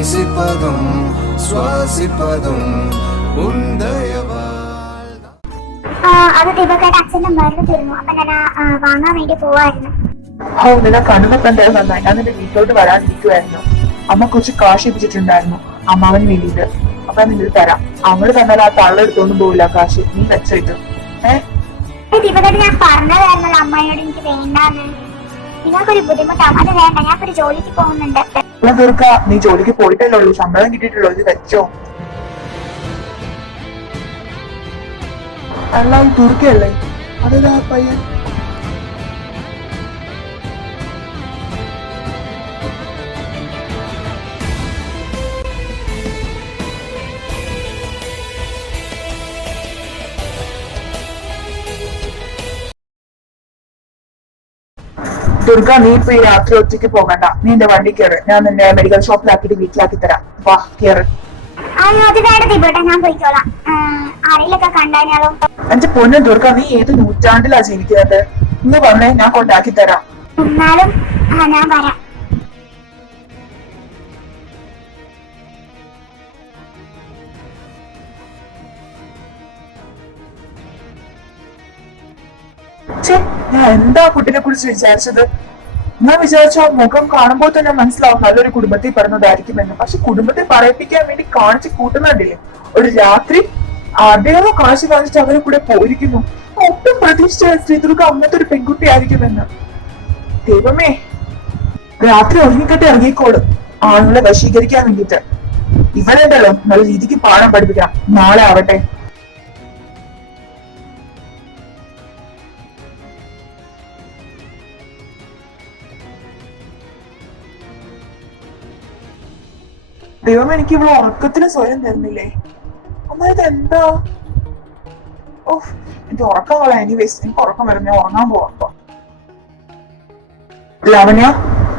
நேசிப்பதும் ശ്വാസിപ്പതും അത് ദീപകയുടെ അച്ഛന്റെ മരുന്ന് തീർന്നു. അപ്പൊ ഞാൻ വാങ്ങാൻ വേണ്ടി പോവായിരുന്നു. നിന്നെ കണ്ണൊക്കെ എന്തായാലും നന്നായി. ഞാൻ നിന്റെ വീട്ടിലോട്ട് വരാനിരിക്കുവായിരുന്നു. അമ്മ കുറച്ച് കാശ് ഏൽപ്പിച്ചിട്ടുണ്ടായിരുന്നു അമ്മാവന് വേണ്ടിയിട്ട്. അപ്പൊ നിന്നിട്ട് തരാം. അങ്ങോട്ട് തന്നാൽ ആ തള്ള എടുത്തോണ്ട് പോവില്ല കാശ്. നീ വെച്ചിട്ട് ദീപകയുടെ ഞാൻ പറഞ്ഞതായിരുന്നല്ലോ അമ്മയോട് എനിക്ക് വേണ്ടാന്ന്. നിങ്ങൾക്കൊരു ബുദ്ധിമുട്ടാവും. അത് വേണ്ട, ഞാൻ ഒരു ജോലിക്ക് പോകുന്നുണ്ട്. തീർക്ക, നീ ജോലിക്ക് പോയിട്ടല്ലോ ഉള്ളൂ, ശമ്പളം കിട്ടിയിട്ടുള്ളൂ. ഇത് വെച്ചോ. അല്ല തുർക്കയല്ലേ? അതേതാ പയ്യൻ? ദുർഗ, നീ ഇപ്പൊ ഈ രാത്രി ഒറ്റയ്ക്ക് പോകണ്ട. നീ എന്റെ വണ്ടി കയറ്. ഞാൻ നിന്നെ മെഡിക്കൽ ഷോപ്പിലാക്കിട്ട് വീട്ടിലാക്കി തരാം. വാ കയറ്. എന്റെ പൊന്നു ദുർഗ, നീ ഏത് നൂറ്റാണ്ടിലാ ജീവിക്കുന്നത്? ഇന്ന് പറഞ്ഞേ, ഞാൻ കൊണ്ടാക്കി തരാം. ഞാൻ എന്താ കുട്ടിനെ കുറിച്ച് വിചാരിച്ചത്? ഞാൻ വിചാരിച്ച മുഖം കാണുമ്പോൾ തന്നെ മനസ്സിലാവും നല്ലൊരു കുടുംബത്തിൽ പറഞ്ഞതായിരിക്കുമെന്ന്. പക്ഷെ കുടുംബത്തെ പറയിപ്പിക്കാൻ വേണ്ടി കാണിച്ച് കൂട്ടുന്നുണ്ടില്ലേ? ഒരു രാത്രി ആരുടെയോ കാശ് കാണിച്ചിട്ട് അവരെ കൂടെ പോയിരിക്കുന്നു. ഒട്ടും പ്രതീക്ഷിച്ച ശ്രീദുർഗ അങ്ങനത്തെ ഒരു പെൺകുട്ടി ആയിരിക്കുമെന്ന്. ദൈവമേ, രാത്രി ഉറങ്ങിക്കെട്ടി ഇറങ്ങിക്കോളും ആളുകളെ വശീകരിക്കാൻ വേണ്ടിട്ട്. ഇവരുണ്ടല്ലോ നല്ല രീതിക്ക് പാഠം പഠിപ്പിക്കണം. നാളെ ആവട്ടെ. ദൈവം എനിക്ക് ഇവിടെ ഉറക്കത്തിന് സ്വയം തരുന്നില്ലേ? അന്നായത് എന്താ? ഓഹ്, എനിക്ക് ഉറക്കം കളയാ. എനിവേസ്, എനിക്ക് ഉറക്കം വരും. ഞാൻ ഉറങ്ങാൻ പോവാം. ലവണ്യ,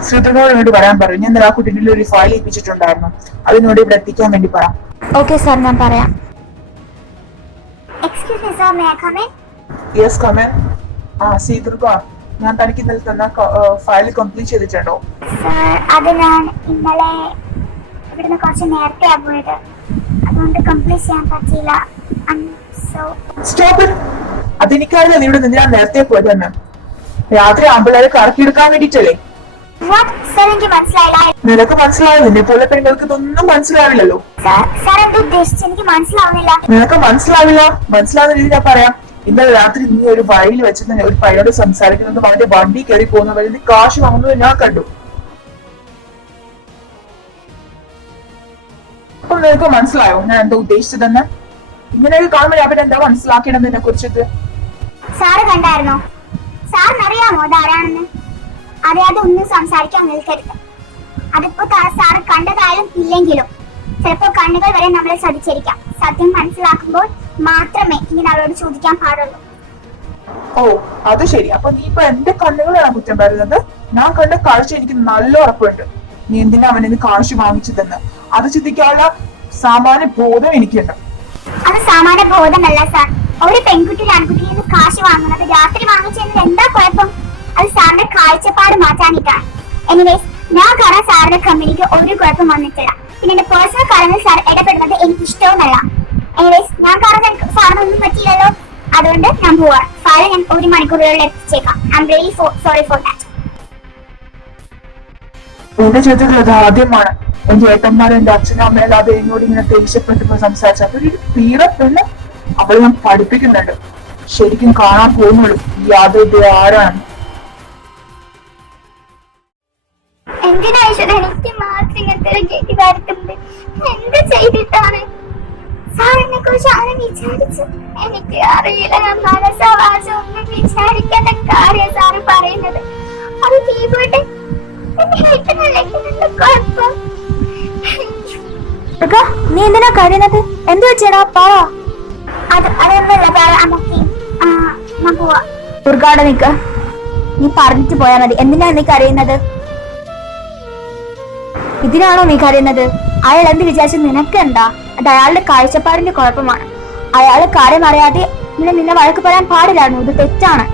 ശ്രുതനോട് വേണ്ടി വരാൻ പറയും. ഞാൻ ആ കുട്ടിയുടെ ഒരു ഫയൽ ഏൽപ്പിച്ചിട്ടുണ്ടായിരുന്നു. അതിനോട് ഇവിടെ എത്തിക്കാൻ വേണ്ടി പറയാം. ഓക്കെ സാർ, ഞാൻ പറയാം. Yes, come in. ശ്രീദുർഗ, ഞാൻ തനിക്ക് ഇന്നലെ തന്ന ഫയൽ കംപ്ലീറ്റ് ചെയ്തിട്ടുണ്ടോ? അത് ഞാൻ ഇന്നലെ ഇവിടുന്ന് കുറച്ച് നേരത്തെ പോയത്, അതുകൊണ്ട് കംപ്ലീറ്റ് ചെയ്യാൻ പറ്റിയില്ല. സ്റ്റോപ്പ്. അതെനിക്കറിയില്ല നീ ഇവിടെ നിന്നാ നേരത്തെ പോയതെന്ന്. രാത്രി ആമ്പിള്ളേരെ കറക്കിയെടുക്കാൻ വേണ്ടിട്ടല്ലേ? നിനക്ക് മനസ്സിലായോ? നിന്നെ പോലെ പെണ്ണുങ്ങൾക്ക് ഇതൊന്നും മനസ്സിലാവില്ലല്ലോ. നിനക്ക് മനസ്സിലാവില്ല. മനസ്സിലാവുന്ന രീതി ഞാൻ പറയാം. ഇന്നലെ രാത്രി നീ ഒരു വഴിയിൽ വെച്ചിട്ട് ഒരു പയ്യോട് സംസാരിക്കുന്നത്, അവന്റെ വണ്ടി കയറി പോകുന്ന വഴി നീ കാശ് വാങ്ങുന്നത് ഞാൻ കണ്ടു. അപ്പൊ നിനക്ക് മനസ്സിലായോ ഞാൻ എന്താ ഉദ്ദേശിച്ചതെന്ന്? ഇങ്ങനെയൊക്കെ കാണുമ്പോൾ അവിടെ എന്താ മനസ്സിലാക്കണം ഇതിനെ കുറിച്ചിട്ട്? സാറ് കണ്ടായിരുന്നോ? സാറിന് അറിയാമോ അതാരാണെന്ന്? അറിയാതെ ഒന്നും സംസാരിക്കാൻ നിൽക്കരുത്. അതിപ്പോ സാറ് കണ്ടതായാലും ഇല്ലെങ്കിലും ചിലപ്പോ കണ്ണുകൾ വരെ നമ്മളെ ചതിച്ചിരിക്കാം. സത്യം മനസ്സിലാക്കുമ്പോൾ മാത്രമേ ഇങ്ങനെ അവരോട് ചോദിക്കാൻ പാടുള്ളൂ. ഓ, അത് ശരി. അപ്പൊ നീ ഇപ്പൊ എന്റെ കണ്ണുകളാണ് കുറ്റം പറയുന്നത്? ഞാൻ കണ്ട കാഴ്ച എനിക്ക് നല്ല ഉറപ്പുണ്ട്. നീ എന്തിനാ അവനെ കാശ് വാങ്ങിച്ചതെന്ന് അത് ചിന്തിക്കാനുള്ള സാമാന്യ ബോധം എനിക്കുണ്ട്. അത് സാമാന്യ ബോധമല്ല സാർ. ഒരു പെൺകുട്ടി ആൺകുട്ടിയിൽ നിന്ന് കാശ് വാങ്ങുന്നത് രാത്രി വാങ്ങിച്ചതിന് എന്താ കുഴപ്പം? അത് സാറിന്റെ കാഴ്ചപ്പാട് മാറ്റാനിട്ടാണ്. എനിവേസ്, ഞാൻ കാണാൻ സാറിന്റെ കമ്പനിക്ക് ഒരു കുഴപ്പം വന്നിട്ടില്ല. പിന്നെ എന്റെ പേഴ്സണൽ കാര്യങ്ങളിൽ സാർ ഇടപെടുന്നത് എനിക്ക് ഇഷ്ടവുമല്ല. എനിവേസ്, ഞാൻ കാണാൻ സാറിനൊന്നും പറ്റിയില്ലല്ലോ, അതുകൊണ്ട് ഞാൻ പോവാണ്. ഫയൽ ഞാൻ 1 മണിക്കൂറുകളിൽ എത്തിച്ചേക്കാം. I am really sorry for that. എന്റെ ജീവിതത്തിൽ അത് ആദ്യമാണ് എന്റെ ഏട്ടന്മാരും എന്റെ അച്ഛനും അമ്മയല്ലാതെ എന്നോട് ഇങ്ങനെ ദേഷ്യപ്പെട്ട് സംസാരിച്ച അതൊരു തീരെ പെണ്ണ്. അവളെ ഞാൻ പഠിപ്പിക്കുന്നുണ്ട്. ശരിക്കും കാണാൻ പോകുന്നുള്ളൂ ഈ യാതൊരു ആരാണ്. എന്തിനാ എനിക്ക് മാത്രം ഇങ്ങനത്തെ വരുത്തുന്നത്? എന്ത് ചെയ്തിട്ടാണ് സാറിനെ കുറിച്ച് അങ്ങനെ വിചാരിച്ചു? എനിക്ക് അറിയില്ല. ഞാൻ മനസ്സാവാസം ഒന്നും വിചാരിക്കാത്ത കാര്യം സാറ് പറയുന്നത്. അത് തീപോട്ടെ, നീ എന്തിനാ കരയുന്നത്? എന്ത് വെച്ചേടാ? പറ. ദുർഗാടെ നിക്ക, നീ പറഞ്ഞിട്ട് പോയാ മതി. എന്തിനാ നീ കരയുന്നത്? ഇതിനാണോ നീ കരയുന്നത്? അയാൾ എന്ത് വിചാരിച്ചു നിനക്ക് എന്താ? അത് അയാളുടെ കാഴ്ചപ്പാടിന്റെ കുഴപ്പമാണ്. അയാള് കാര്യം അറിയാതെ നിന്നെ വഴക്ക് പറയാൻ പാടില്ലായിരുന്നു. ഇത് തെറ്റാണ്.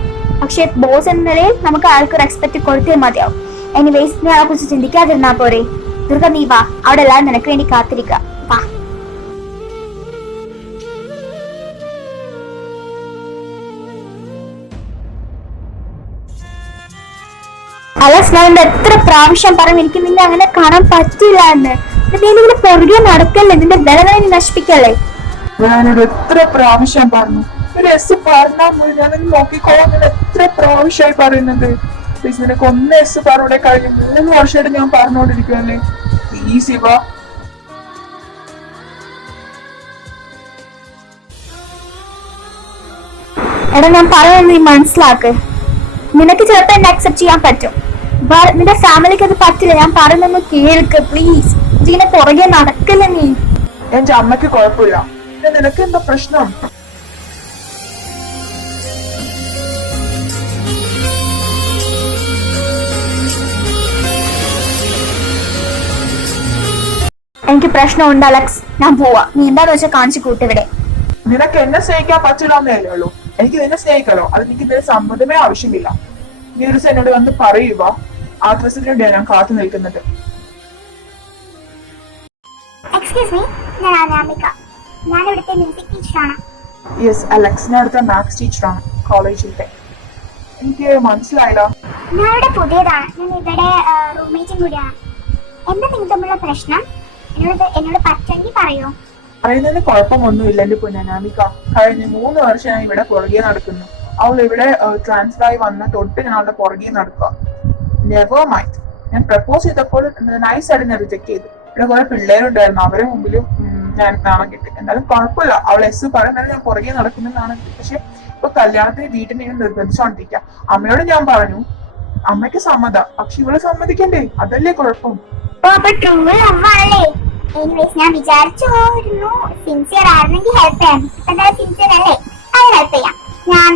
പക്ഷെ ബോസ് എന്ന നിലയിൽ നമുക്ക് അയാൾക്ക് റെസ്പെക്ട് കൊടുത്തേ മതിയാവും. എനിവേസ്, നീ അയാളെ കുറിച്ച് ചിന്തിക്കാതിരുന്നാ പോരെ. ദുർഗ നീ വാ, അവിടെ എല്ലാവരും നിനക്ക് വേണ്ടി കാത്തിരിക്കുക. വാ. അലക്സ്, ഞാൻ എത്ര പ്രാവശ്യം പറഞ്ഞു എനിക്ക് നിന്നെ അങ്ങനെ കാണാൻ പറ്റില്ല എന്ന്. നീ നിന്റെ പുറകെ നടക്കല്ലേ, നിന്റെ വില നീ നശിപ്പിക്കല്ലേ. ഞാനൊരു എത്ര പ്രാവശ്യം പറഞ്ഞു, ഒരു എസ് പറഞ്ഞാൽ മതി, ഞാനൊന്ന് നോക്കിക്കോളാം. ഞാൻ എത്ര പ്രാവശ്യമായി പറയുന്നത്. പ്ലീസ് നിനക്ക് ഒന്ന് എസ് പറഞ്ഞൂടെ? കഴിഞ്ഞു 3 വർഷമായിട്ട് ഞാൻ പറഞ്ഞുകൊണ്ടിരിക്കുവല്ലേ. പ്ലീസ് ഇവ. എടാ, ഞാൻ പറയുന്നത് നീ മനസ്സിലാക്ക്. നിനക്ക് ചിലപ്പോ എന്നെ അക്സെപ്റ്റ് ചെയ്യാൻ പറ്റും, നിന്റെ ഫാമിലിക്ക് അത് പറ്റില്ല. ഞാൻ പറയുന്നൊന്ന് കേൾക്ക് പ്ലീസ്. ഇങ്ങനെ പുറകെ നടക്കല്ല നീ. എന്റെ അമ്മയ്ക്ക് കുഴപ്പമില്ല, നിനക്ക് എന്താ പ്രശ്നം? എനിക്ക് പ്രശ്നമുണ്ട് അലക്സ്, ഞാൻ പോവാ. നീ എന്താന്ന് വെച്ചാൽ കാണിച്ചു കൂട്ടിവിടെ. നിനക്ക് എന്നെ സ്നേഹിക്കാൻ പറ്റില്ലെന്നേ ഉള്ളൂ. എനിക്ക് നിന്നെ സ്നേഹിക്കലോ, അത് എനിക്ക് ഇതിന് സമ്മതമേ ആവശ്യമില്ല. നീ ഒരു ദിവസം എന്നോട് വന്ന് പറയുക. ആ ദിവസത്തിന് വേണ്ടിയാണ് ഞാൻ കാത്തു നിൽക്കുന്നത്. എക്സ്ക്യൂസ് മീ, ഞാൻ അനാമിക. ഞാൻ ഇവിടുത്തെ മ്യൂസിക് ടീച്ചറാണ്. യെസ് അലക്സ്, ഞാൻ അടുത്ത മാത്സ് ടീച്ചറാണ് കോളേജിലത്തെ. എനിക്ക് മനസ്സിലായില്ല. ഞാൻ ഇവിടെ പുതിയതാണ്. ഞാൻ ഇവിടെ റൂംമേറ്റും കൂടിയാണ്. എന്താ നിങ്ങൾ തമ്മിലുള്ള പ്രശ്നം? എന്നോട് പറ്റെങ്കിൽ പറയൂ. പറയുന്നതിന് കുഴപ്പമൊന്നുമില്ല എന്റെ പൊന്നനാമിക. കഴിഞ്ഞ 3 വർഷം ഞാൻ ഇവിടെ പുറകെ നടക്കുന്നു. അവൾ ഇവിടെ ട്രാൻസ്ഫർ ആയി വന്ന തൊട്ട് ഞാൻ അവളുടെ പുറകെ നടക്കുക. Never mind. ഞാൻ പ്രപ്പോസ് ചെയ്തപ്പോൾ നൈസായിട്ട് ഞാൻ റിജക്ട് ചെയ്തു. ഇവിടെ കുറെ പിള്ളേരുണ്ടായിരുന്നു, അവരെ മുമ്പിലും ഞാൻ നാണം കിട്ടി. എന്നാലും കുഴപ്പമില്ല, അവൾ എസ് പറയുന്നത് ഞാൻ പുറകെ നടക്കുന്നതാണ്. പക്ഷെ ഇപ്പൊ കല്യാണത്തിന് വീട്ടിൽ ഞാൻ നിർബന്ധിച്ചോണ്ടിരിക്കുക. അമ്മയോട് ഞാൻ പറഞ്ഞു, അമ്മയ്ക്ക് സമ്മതം, പക്ഷെ ഇവള് സമ്മതിക്കണ്ടേ? അതല്ലേ കുഴപ്പം. ഞാൻ വിചാരിച്ചു സിൻസിയർ ആയിരുന്നെങ്കിൽ ഹെൽപ്പ് ചെയ്യാം. എന്തായാലും സിൻസിയർ അല്ലേ, അത് ഹെൽപ്പ് ചെയ്യാം. ഞാൻ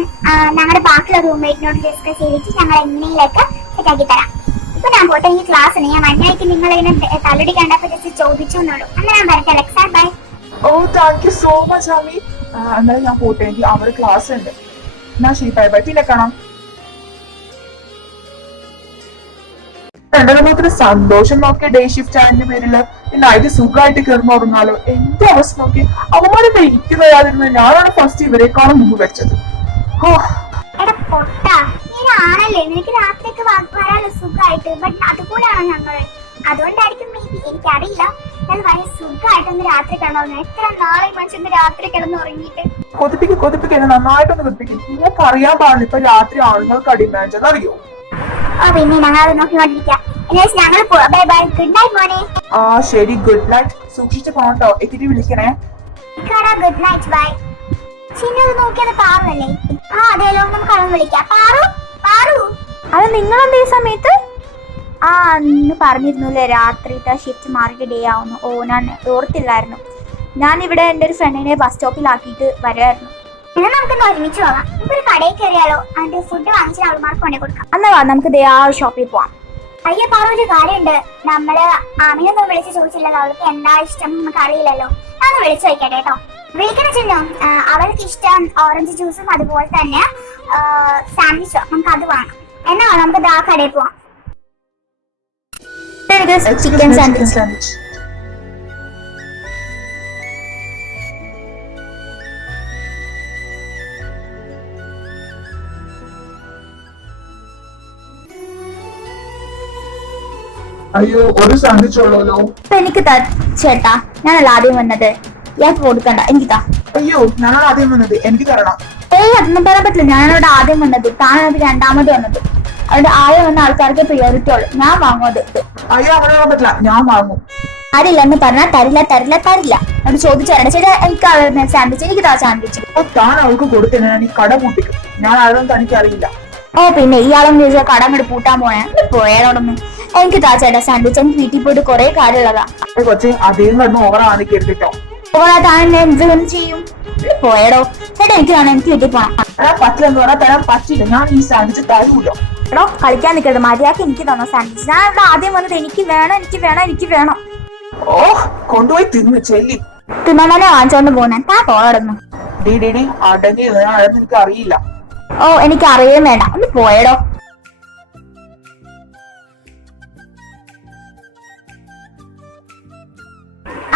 ഞങ്ങളുടെ ബാക്കിയുള്ള റൂംമേറ്റിനോട് ഡിസ്കസ് ചെയ്തിട്ട് ഞങ്ങൾ എങ്ങനെയൊക്കെ സെറ്റാക്കി തരാം. ഇപ്പൊ ഞാൻ പോട്ടെ, എനിക്ക് ക്ലാസ് ഉണ്ട്. ഞാൻ വന്നായിട്ട് നിങ്ങൾ ഇതിനെ തലടി കണ്ടപ്പോ ജസ്റ്റ് ചോദിച്ചു എന്നുള്ളൂ. അങ്ങനെ ഞാൻ വരട്ടെ Alex, bye. Oh thank you so much Aami. എന്നാലും ഞാൻ പോട്ടെ, എനിക്ക് അവിടെ ക്ലാസ് ഉണ്ട്. എന്നാ ശരി, ബൈ ബൈ, പിന്നെ കാണാം. എന്റെ മാത്രം സന്തോഷം നോക്കിയ ഡേ ഷിഫ്റ്റ് ആയതിന്റെ പേരില് നൈറ്റ് സുഖമായിട്ട് കിടന്നു ഉറങ്ങാലോ. എന്റെ അവസ്ഥ നോക്കി അവന്മാരെ വെയിറ്റ് ചെയ്യാതിരുന്ന ഞാനാണ് ഫസ്റ്റ് ഇവരെക്കാളും മുമ്പ് വെച്ചത്. ആണല്ലേ, നിനക്ക് രാത്രിയൊക്കെ വരാനുള്ള സുഖമായിട്ട്. ബട്ട് അതുകൂടാണ് ഞങ്ങള്. അതുകൊണ്ടായിരിക്കും മേ ബി, എനിക്കറിയില്ല. ഞാൻ വളരെ സുഖമായിട്ടൊന്ന് രാത്രി കിടന്നു. എത്ര നാളെ മനുഷ്യന്ന് രാത്രി കിടന്നു ഉറങ്ങിയിട്ട്. കൊതിപ്പിക്കും നന്നായിട്ടൊന്ന് കൊതിപ്പിക്കും. നിങ്ങൾക്ക് അറിയാൻ പാടില്ല ഇപ്പൊ രാത്രി ആളുകൾക്ക് അടിമാൻഡ് അറിയോ? പിന്നെ ഞങ്ങൾ നോക്കിക്കൊണ്ടിരിക്കാം. ഞങ്ങൾ പോവാം. ബൈ ബൈ, ഗുഡ് നൈറ്റ് മോനെ. ആ ശരി, ഗുഡ് നൈറ്റ്. സൂക്ഷിച്ച് പോകട്ടോ, എത്തിട്ട് വിളിക്കണേ. Good night, by. ചിന്നത് നോക്കിയത് പാറുവല്ലേ? ആ അതെല്ലോ, നമുക്ക് അവൻ വിളിക്കാം. പാറു. അത് നിങ്ങളെന്താ ഈ സമയത്ത്? അന്ന് പറഞ്ഞിരുന്നല്ലേ രാത്രിത്തെ ഷിഫ്റ്റ് മാറിയിട്ട് ഡേ ആവുന്നു. ഓ, ഞാൻ ഓർത്തില്ലായിരുന്നു. ഞാനിവിടെ എൻ്റെ ഒരു ഫ്രണ്ടിനെ ബസ് സ്റ്റോപ്പിലാക്കിയിട്ട് വരുമായിരുന്നു. എന്നാൽ നമുക്കൊന്ന് ഒരുമിച്ച് പോകാം. നമുക്കൊരു കടയിൽ കയറിയാലോ? അതിന്റെ ഫുഡ് വാങ്ങിച്ചാൽ അവൾമാർക്ക് കൊണ്ടു കൊടുക്കാം. എന്നാ വാ, നമുക്ക് ആ ഷോപ്പിൽ പോവാം. അയ്യോ പാറ, ഒരു കാര്യമുണ്ട്. നമ്മള് ആമിനൊന്നും വിളിച്ച് ചോദിച്ചില്ലല്ലോ. അവൾക്ക് എന്താ ഇഷ്ടം നമുക്ക് അറിയില്ലല്ലോ. ഞാൻ വിളിച്ചു വയ്ക്കട്ടെ കേട്ടോ. വിളിക്കണ ചെല്ലോ. അവൾക്ക് ഇഷ്ടം ഓറഞ്ച് ജ്യൂസും അതുപോലെ തന്നെ സാൻഡ്വിച്ചോ. നമുക്ക് അത് വേണം. എന്നാ നമുക്ക് ആ കടയിൽ പോവാം. Chicken sandwich. അയ്യോ, ഒരു സാൻഡ്വിച്ച് ഉള്ളല്ലോ. എനിക്ക് ചേട്ടാ, ഞാനല്ല ആദ്യം വന്നത്. ഇയാൾക്ക് കൊടുക്കണ്ട, എനിക്ക് താ. അയ്യോ, ഞാനാണ് ആദ്യം വന്നത്, എനിക്ക് തരണം. അതൊന്നും പറയാൻ പറ്റില്ല. ഞാനവിടെ ആദ്യം വന്നത്, താനത് രണ്ടാമത് വന്നത്. അവിടെ ആദ്യം വന്ന ആൾക്കാർക്ക് പ്രിയോറിറ്റി ഉള്ളു. ഞാൻ വാങ്ങും അത്. അയ്യോ, അങ്ങനെ പറയാൻ പറ്റില്ല, ഞാൻ വാങ്ങും. തരില്ല എന്ന് പറഞ്ഞാൽ തരില്ല. അവിടെ ചോദിച്ചു തരണ്ട. ചേട്ടാ, എനിക്ക് സാൻഡ്വിച്ച്, എനിക്ക് താ സാൻഡ്വിച്ച്. താൻ അവൾക്ക് കൊടുത്തേ, ഞാൻ ഈ കട പൂട്ടിക്കും. ഞാൻ ആരും തനിക്ക് അറിയില്ല. ഓ പിന്നെ ഇയാളെന്ന് ചോദിച്ചാൽ കട അങ്ങോട്ട് പൂട്ടാൻ പോയാലോടൊന്നും. എനിക്ക് താ ചേട്ടാ സാൻഡ്വിച്ച്. എനിക്ക് വീട്ടിൽ പോയിട്ട് കുറെ കാര്യമുള്ളതാ. കൊച്ചെ, അതേം കിടന്ന് ഓവറാണ് കേട്ടിട്ടോ. താൻ എന്ത് ചെയ്യും? പോയടോ ചേട്ടാ, എനിക്ക് വേണം, എനിക്ക് വീട്ടിൽ പോണം. പറ്റില്ലെന്ന് പറഞ്ഞാൽ തരാൻ പറ്റില്ല. ഞാൻ ഈ സാൻഡ്വിച്ച് തരൂല്ലോ. എടോ, കളിക്കാൻ നിൽക്കരുത്. മര്യാദക്ക് എനിക്ക് തന്നോ സാൻഡ്വിച്ച്. ഞാൻ ഇവിടെ ആദ്യം വന്നത് എനിക്ക് വേണം. ഓ, കൊണ്ടുപോയി തിന്നു ചെല്ലി. തിന്നാനെ വാങ്ങിച്ചോണ്ട് പോന്നെ. താ പോയടന്നു. ഡി അടങ്ങി, എനിക്ക് അറിയില്ല. ഓ, എനിക്ക് അറിയുകയും വേണ്ട. ഒന്ന് പോയടോ.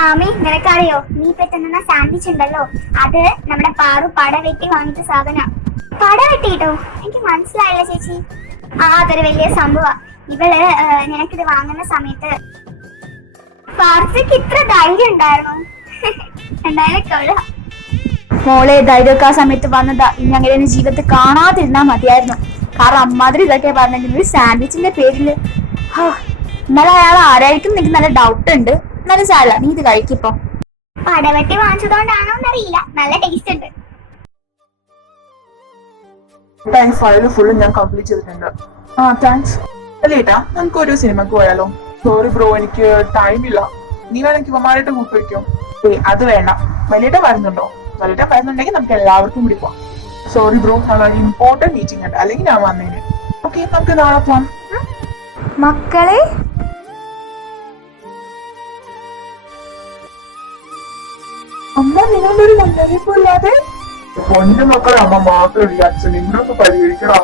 ആമി നിനക്കറിയോ നീ പെട്ടെന്ന സാൻഡ്വിച്ച് ഉണ്ടല്ലോ അത് നമ്മുടെ പാറു പട വെട്ടി വാങ്ങിച്ച സാധന. പട വെട്ടിട്ടോ? എനിക്ക് മനസ്സിലായില്ല ചേച്ചി. അതൊരു വലിയ സംഭവ. ഇവള് നിനക്കിത് വാങ്ങുന്ന സമയത്ത് പാർത്തിക്ക് ഇത്ര ധൈര്യം ഉണ്ടായിരുന്നു. എന്തായാലും കൊള്ളാം. മോളെ ധൈര്യമൊക്കെ ആ സമയത്ത് വന്നതാ. ഇനി അങ്ങനെ ജീവിതത്തിൽ കാണാതിരുന്നാ മതിയായിരുന്നു. കാരണം അമ്മാതിരി ഇതൊക്കെ പറഞ്ഞിട്ടുണ്ടെങ്കിൽ ഒരു സാൻഡ്വിച്ചിന്റെ പേരില് എന്നാലും അയാൾ ആരായിരിക്കും എനിക്ക് നല്ല ഡൗട്ട് ഉണ്ട്. എന്നാലും സാല നീ ഇത് കഴിക്കിപ്പോ. പടവെട്ടി വാങ്ങിച്ചതുകൊണ്ടാണോ എന്നറിയില്ല, നല്ല ടേസ്റ്റ് ഉണ്ട്. ഈ ഫയൽ ഫുള്ള് ഞാൻ കംപ്ലീറ്റ് ചെയ്തിട്ടുണ്ട്. താങ്ക്സ്. അല്ലേട്ടാ നമുക്ക് ഒരു സിനിമക്ക് പോയാലോ? സോറി ബ്രോ, എനിക്ക് ടൈമില്ല. നീ വേണമെങ്കിൽ ഇവന്മാരായിട്ട് കൂട്ടുവയ്ക്കോ? അത് വേണ്ട. വലിയേട്ട വരുന്നുണ്ടോ? വലിയേട്ട വരുന്നുണ്ടെങ്കിൽ നമുക്ക് എല്ലാവർക്കും കൂടി പോവാം. സോറി ബ്രോ, നാളെ ഇമ്പോർട്ടന്റ് മീറ്റിംഗ് ഉണ്ട്, അല്ലെങ്കിൽ ഞാൻ വന്നേനെ. ഓക്കെ, നമുക്ക് നാളെ പോവാം. മക്കളെ അമ്മ നിങ്ങളുടെ ഒരു മുന്നറിയിപ്പില്ലാതെ പൊന്നു മക്കളെ അമ്മ മാത്രം അച്ഛൻ നിങ്ങളൊന്ന് പരിഹരിക്കണം.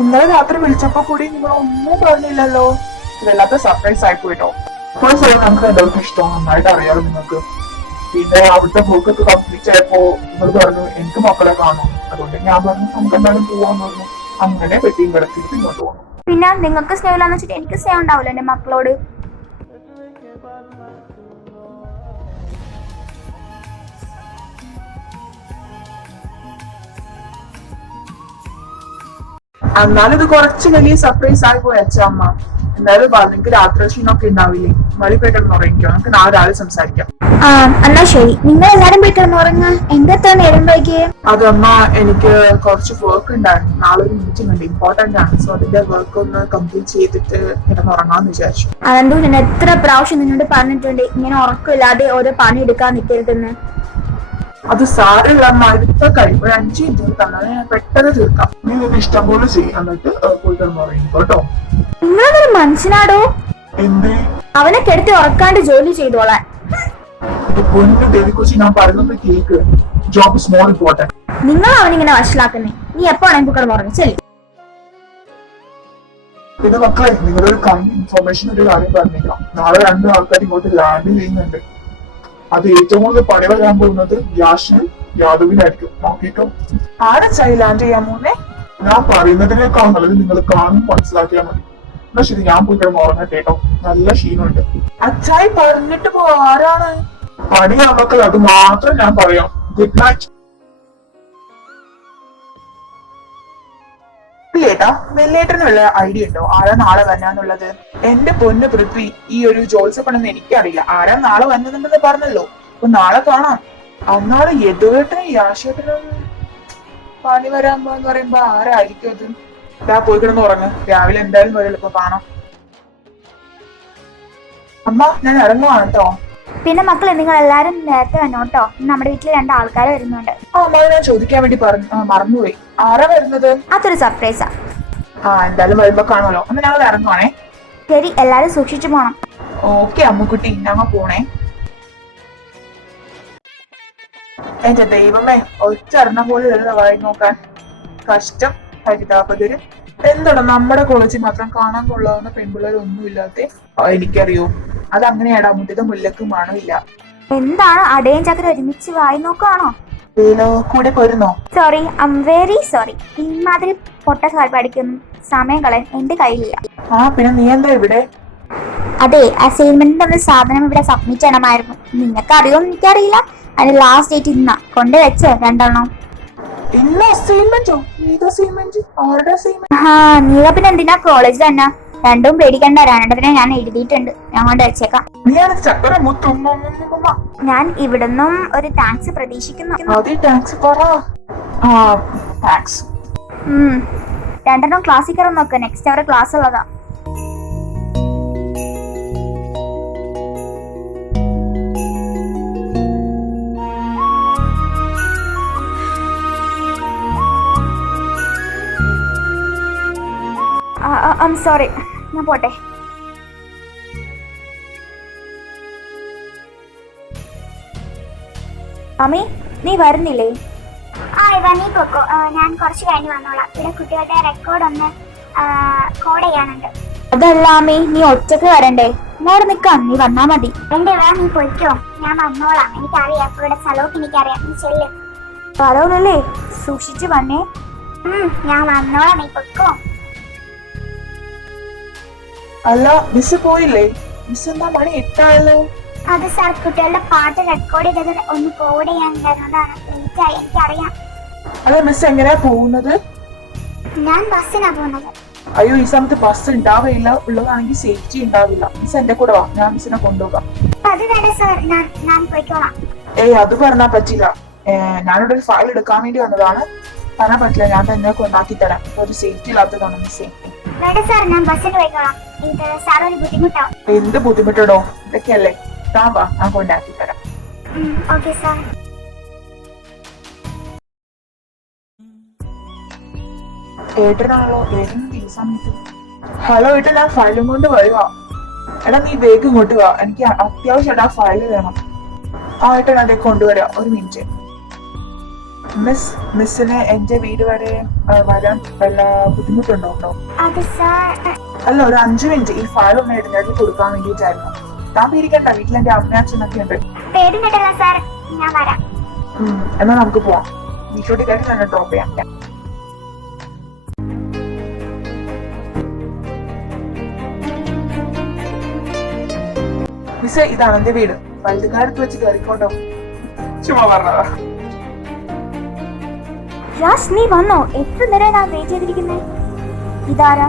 ഇന്നലെ രാത്രി വിളിച്ചപ്പോ കൂടി നിങ്ങൾ ഒന്നും പറഞ്ഞില്ലല്ലോ. ഇതെല്ലാത്ത സർപ്രൈസ് ആയി പോയിട്ടോ. നമുക്ക് എല്ലാവർക്കും ഇഷ്ടം നന്നായിട്ട് അറിയാലോ നിങ്ങൾക്ക്. പിന്നെ അവിടുത്തെ ബുക്കൊക്കെ കംപ്ലീറ്റ് ആയപ്പോ നിങ്ങൾ പറഞ്ഞു എനിക്ക് മക്കളെ കാണും. അതുകൊണ്ട് ഞാൻ പറഞ്ഞു നമുക്ക് എന്തായാലും പോവാന്ന് പറഞ്ഞു. അങ്ങനെ പെട്ടിയും കിടക്കിട്ട് ഇങ്ങോട്ട് പോകണം. പിന്നെ നിങ്ങൾക്ക് സ്നേഹമില്ലാന്ന് വെച്ചിട്ട് എനിക്ക് സ്നേഹം ഉണ്ടാവില്ല എന്റെ മക്കളോട്. എന്നാലും ഇത് കുറച്ച് വലിയ സർപ്രൈസ് ആയി പോയി അച്ഛമ്മ. എന്തായാലും നിങ്ങൾക്ക് രാത്രി ക്ഷീണമൊക്കെ ഉണ്ടാവില്ലേ? മഴ പോയിട്ടൊന്ന് ഉറങ്ങിക്കോ. നമുക്ക് നാളെ രാവിലെ സംസാരിക്കാം. എന്നാ ശരി, നിങ്ങൾ എല്ലാരും പോയി കിടന്നുറങ്ങ. എന്തത്ര നേരം വൈകിയേ? അതമ്മ എനിക്ക് കുറച്ച് വർക്ക് ഉണ്ടായിരുന്നു. നാളെ ഒരു മീറ്റിംഗ് ഉണ്ട്, ഇമ്പോർട്ടന്റ് ആണ്. സോ അതിന്റെ വർക്ക് ഒന്ന് കംപ്ലീറ്റ് ചെയ്തിട്ട് കിടന്നുറങ്ങാന്ന് വിചാരിച്ചു. അതെന്തോ ഞാൻ എത്ര പ്രാവശ്യം നിന്നോട് പറഞ്ഞിട്ടുണ്ട് ഇങ്ങനെ ഉറക്കമില്ലാതെ ഓരോ പണി എടുക്കാൻ നിൽക്കരുതെന്ന്. അത് സാരമില്ല അമ്മ, അടുത്ത കഴിയും. ഒരു 5 മിനിറ്റ് തന്നെ പെട്ടെന്ന് തീർക്കാം. നിങ്ങൾക്ക് ഇഷ്ടം പോലെ ചെയ്യാം. എന്നിട്ട് പോയി കിടന്നുറങ്ങിക്കോ കേട്ടോ. നിങ്ങളൊരു മനുഷ്യനാടോ. എന്തേ? അവനെ കെടുത്തി ഉറക്കാണ്ട് ജോലി ചെയ്തോളാൻ. പൊന്നു ദേവിക്കുറിച്ച് ഞാൻ പറയുന്നത് cake. Job is more important. നിങ്ങൾ അവനിങ്ങനെ വഷളാക്കുന്നേ. നീ എപ്പോ ആണെങ്കിൽ കിടന്നുറങ്ങി ചെല്ലി. പിന്നെ മക്കളെ, നിങ്ങളൊരു ഇൻഫർമേഷൻ ഒരു കാര്യം പറഞ്ഞേക്കാം. നാളെ 2 ആൾക്കാർ ഇങ്ങോട്ട് ലാൻഡ് ചെയ്യുന്നുണ്ട്. അത് ഏറ്റവും കൂടുതൽ പണി വരാൻ പോകുന്നത് യാഷിനും യാദവിനായിരിക്കും. നോക്കിക്കോ. ആരെ ചൈ ലാൻഡ് ചെയ്യാൻ പോകുന്നേ? ഞാൻ പറയുന്നതിനേക്കാൾ നല്ലത് നിങ്ങൾ കാണും മനസ്സിലാക്കിയാൽ മതി. എന്നാ ശരി, ഞാൻ പോയി കിടന്ന് ഉറങ്ങട്ടെ കേട്ടോ. നല്ല ക്ഷീണമുണ്ട്. അച്ചായി പറഞ്ഞിട്ട് പോ. ആരാണ്? പണിയാ മക്കൾ, അത് മാത്രം ഞാൻ പറയാം. Good night. േട്ടാ വെല്ലേട്ടനുള്ള ഐഡിയ ഉണ്ടോ ആരാ നാളെ വരാന്നുള്ളത്? എന്റെ പൊന്ന് പൃഥ്വി, ഈ ഒരു ജോത്സ്യപ്പണെന്ന് എനിക്കറിയില്ല. ആരാ നാളെ വന്നതുണ്ടെന്ന് പറഞ്ഞല്ലോ. അപ്പൊ നാളെ കാണാം. അന്നാള് യദുവേട്ടനും യാശേട്ടനും പണി വരാൻ പോന്ന് പറയുമ്പോ ആരായിരിക്കും അത്? ഇതാ പോയി കിടന്ന് ഉറങ്ങ്. രാവിലെ എന്തായാലും വരല്ലോ. ഇപ്പൊ കാണാം. അമ്മ ഞാൻ ഇറങ്ങുവാണ് കേട്ടോ. പിന്നെ മക്കളെ നിങ്ങൾ എല്ലാരും നേരത്തെ വന്നോട്ടോ. നമ്മുടെ വീട്ടിൽ 2 ആൾക്കാർ വരുന്നുണ്ട്. അമ്മ ഞാൻ ചോദിക്കാൻ വേണ്ടി മറന്നുപോയി. ആരാ വരുന്നത്? അതൊരു സർപ്രൈസാ. എന്തായാലും വരുമ്പോ കാണുമല്ലോ. അന്ന് ഞങ്ങൾ ഇറങ്ങുവാണേ. ശരി, എല്ലാരും സൂക്ഷിച്ചു പോണം. ഓക്കെ അമ്മുക്കുട്ടി, ഞങ്ങൾ പോണേ. എന്റെ ദൈവമേ, ഒറ്റെണ്ണം പോലും വായി നോക്കാൻ. കഷ്ടം. ഹരിതാപകര് എന്താണ് നമ്മുടെ കോളേജിൽ മാത്രം കാണാൻ കൊള്ളാവുന്ന പെൺപിള്ളേരൊന്നും ഇല്ലാത്ത? എനിക്കറിയോ, അതങ്ങനെയാടാ. മുറ്റത്തെ മുല്ലക്ക് മണമില്ല. എന്താണ് അടയും ചക്ര ഒരുമിച്ച് വായി നോക്കാണോ? കൂടെ പോരുന്നോ? Sorry, I am very sorry. ഇമാതിരി പൊട്ട പഠിക്കുന്നു സമയം കളയാൻ എന്റെ കയ്യിലില്ല. പിന്നെ നീ എന്താ ഇവിടെ? അതെ, അസൈൻമെന്റിന്റെ ഒരു സാധനം ഇവിടെ സബ്മിറ്റ് ചെയ്യണമായിരുന്നു. നിങ്ങൾക്ക് അറിയോന്ന് എനിക്കറിയില്ല. അതിന് ലാസ്റ്റ് ഡേറ്റ് ഇന്നാ. കൊണ്ട് വെച്ചോ 2 എണ്ണം. ഇന്ന് അസൈൻമെന്റോ? ആരുടെ അസൈൻമെന്റ്? നീ പിന്നെ എന്തിനാ കോളേജിൽ തന്നെ? 2ഉം പേടിക്കണ്ട. 2 ഞാൻ എഴുതിയിട്ടുണ്ട്. ഞാൻ കൊണ്ട് വെച്ചേക്കാം. ഞാൻ ഇവിടുന്നും ഒരു താങ്ക്സ് പ്രതീക്ഷിക്കുന്നു. 2 ക്ലാസ്സിൽ കയറാൻ നോക്കാം. നെക്സ്റ്റ് അവരുടെ ക്ലാസ് ഉള്ളതാ. ഐ എം സോറി, ഞാൻ പോട്ടെ. അമ്മി, നീ വരുന്നില്ലേ? നീ പൊക്കോ. ഞാൻ കുറച്ച് കഴിഞ്ഞ് വന്നോളാം. ഇവിടെ കുട്ടികളുടെ റെക്കോർഡ് ഒന്ന് കോഡ് ചെയ്യാനുണ്ട്. അതല്ലാമേ, നീ ഒറ്റക്ക് വരണ്ടേ? മോടെ നിക്കാം, നീ വന്നാ മതി. എന്റെ വാ, നീ പൊയ്ക്കോ, ഞാൻ വന്നോളാം. എനിക്കറിയാം ഇവിടെ സ്ഥലമൊക്കെ എനിക്കറിയാം. നീ ചെല്ല്. പറവൂലല്ലേ, സൂക്ഷിച്ചു വന്നേ. ഞാൻ വന്നോളാം, നീ പൊയ്ക്കോ. അല്ല മിസ് പോയില്ലേ? മിസ് എന്താ മണി 8 അത് സാർ, കുട്ടികളുടെ പാട്ട് റെക്കോർഡ് ചെയ്തത് ഒന്ന് ഫോർവേഡ് ചെയ്യാനുണ്ടായിരുന്നതാണ്. ലേറ്റായി, എനിക്കറിയാം. അല്ല മിസ് എങ്ങനെയാ പോകുന്നത്? ഞാൻ ബസ്സിനാ പോകുന്നത്. അയ്യോ, ഈ സമയത്ത് ബസ് ഉണ്ടാവില്ല. ഉള്ളതാണെങ്കിൽ സേഫ്റ്റി ഉണ്ടാവില്ല. മിസ് എന്റെ കൂടെ വാ, ഞാൻ മിസ്സിനെ കൊണ്ടുപോകാം. അത് വേണ്ട സാർ, ഞാൻ പോയിക്കോളാം. ഏയ് അത് പറഞ്ഞാൽ പറ്റില്ല. ഞാനിവിടെ ഒരു ഫയൽ എടുക്കാൻ വേണ്ടി വന്നതാണ്. പറഞ്ഞാൽ പറ്റില്ല, ഞാൻ തന്നെ കൊണ്ടാക്കി തരാം. ഒരു സേഫ്റ്റി ഇല്ലാത്തതാണ് മിസ്സേ. വേണ്ട സാർ, ഞാൻ ബസ്സിന് പോയിക്കോളാം. ഇത് സാർ ഒരു ബുദ്ധിമുട്ടാവും. എന്ത് ബുദ്ധിമുട്ടോ? ഇതൊക്കെയല്ലേ, താൻ വാ, ഞാൻ കൊണ്ടാക്കി തരാം. Okay sir. ഏട്ടനാണല്ലോ, ഏട്ടൻ ഈ സമയത്ത്. ഹലോ ഏട്ടൻ, ഞാൻ ഫയലും കൊണ്ട് വരുവാ. എടാ നീ വേഗം ഇങ്ങോട്ട് വാ, എനിക്ക് അത്യാവശ്യമായിട്ട് ആ ഫയല് വേണം. ആ ഏട്ടൻ അതേ കൊണ്ടുവരാം, ഒരു മിനിറ്റ്. മിസ്സിന് എന്റെ വീട് വരെ വരാൻ വല്ല ബുദ്ധിമുട്ടുണ്ടോ? അത് സാർ, അല്ല, ഒരു 5 മിനിറ്റ് ഈ ഫയൽ ഒന്ന് ഏട്ടൻ്റെ കൊടുക്കാൻ വേണ്ടിയിട്ടായിരുന്നു. താൻ പേടിക്കണ്ട, വീട്ടിൽ എന്റെ അമ്മ അച്ഛനൊക്കെ ഉണ്ട്. പേടിക്കണ്ടല്ലോ സാർ, ഞാൻ വരാം. എന്നാ നമുക്ക് പോവാം. വീട്ടിലോട്ട് കയറി തന്നെ ഡ്രോപ്പ് ചെയ്യാം. മിസ്സേ, ഇതാണ് എന്റെ വീട്. വലുതുകാലത്ത് വെച്ച് കയറിക്കോട്ടോ. ചുമ്മാ പറഞ്ഞതാ. രാസ്, നീ വന്നോ? എത്ര നേരം ഞാൻ വെയിറ്റ് ചെയ്തിരിക്കുന്നേ. ഇതാരാ?